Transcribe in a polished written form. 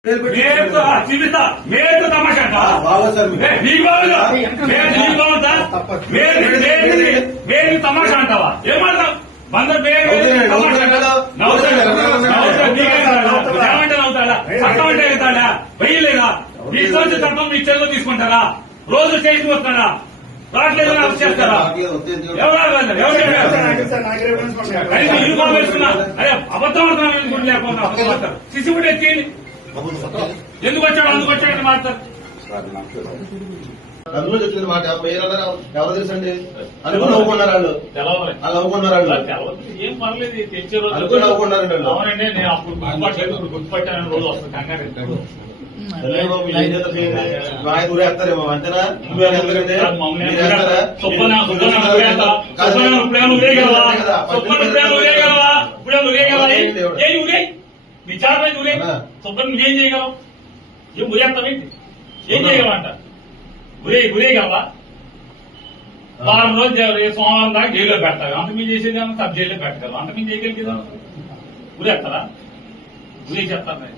చూపిస్తా మేలు తమాషా మేలు తమాషా అంటావా ఏమంటావు బందర్ ఏమంటే అవుతాడా చట్టం అంటే అవుతాడా వెయ్యలేదా మీ సంవత్సరం చట్టం మీ చెల్లో తీసుకుంటారా రోజు స్టేషన్ వస్తాడా రావట్లేదు అరెస్ట్ చేస్తారా యూనిఫామ్ వేసుకున్నా అదే అబద్ధం అవుతున్నా లేకుండా అబద్ధం సిసి కూడా ఎత్తి ఎందుకు వచ్చాడు అందుకు వచ్చాడని మాట్లాడు అందులో చెప్పింది మాట ఎవరు తెలుసండి అనుకుని నవ్వుకున్నారు వాళ్ళు నవ్వుకున్నారు వాళ్ళు ఏం పర్లేదు తెచ్చే రోజు అనుకుని నవ్వుకున్నారండి వాళ్ళు అవునండి నేను అప్పుడు గుర్తుపట్టాను రోజు వస్తాను కంగారు ఊరేస్తారేమో అంతేనా నువ్వేస్తారండి నీ చాలా ఊరే సుబ్బన్ నువ్వేం చేయగలవు ఏం ఊరేస్తావేంటి ఏం చేయగలవంట ఊరేయగలవా వారం రోజు సోమవారం దాకా జైల్లో పెడతావు అంత మీరు చేసేది సబ్ జైల్లో పెట్టగలవు అంత మీరు చేయగలిగేదా ఊరేస్తారా ఊరే చెప్తాను